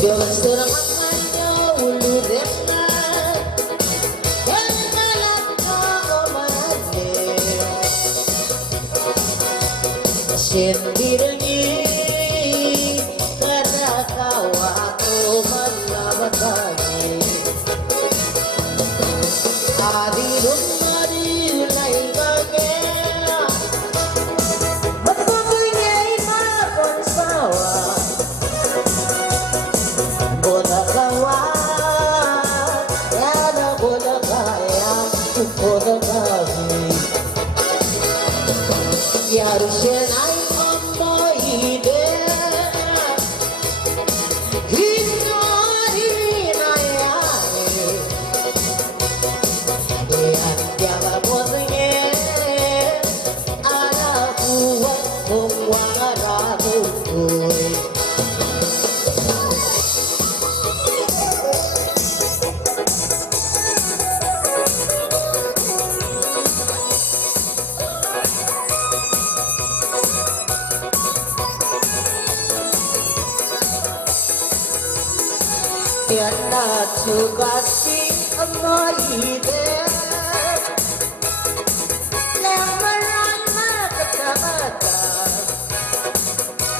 Dios terangkannya ulu dengan Kanalan kaumane Sendirinya Karena kau aku menlabatani Adirun marilai bagena Betulnya imakon sawah Bola kawan Yana bola kaya Bola kami Yarushenai mamma ide Hinari nayane Tiada bosnya Ada kuat Pemwara tuh Tiada kasih amalide Lemerana kata-kata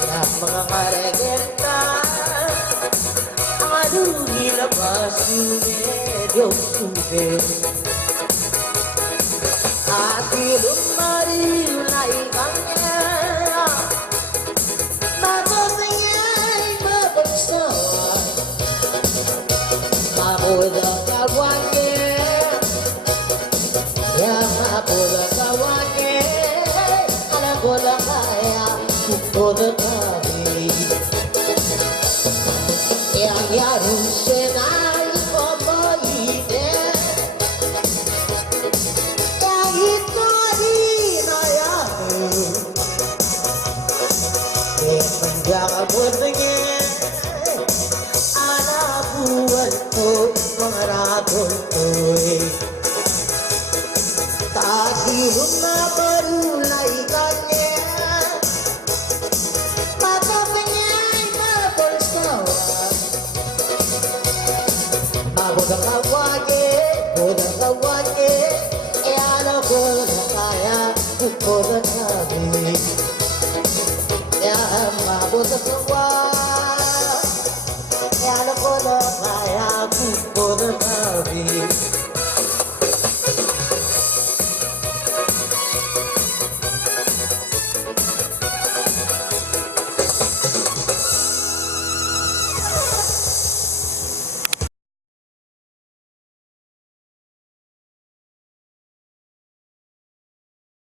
Yang mengaregenta Aduh gila pasune Dios sube Atilun marilai kanya Mabosnya mabosyawa Maboda kawannya Ya maboda kawannya Ala bola kaya Boda kami Yang yarusenai komoide Yang itori nayamu Yang menjaga bodanya Buatku mengeratun tuh Tadi rumah berulai kannya Mata penyai mabur sawah Mabur kawake Ada bola kaya Bola kami Ya mabur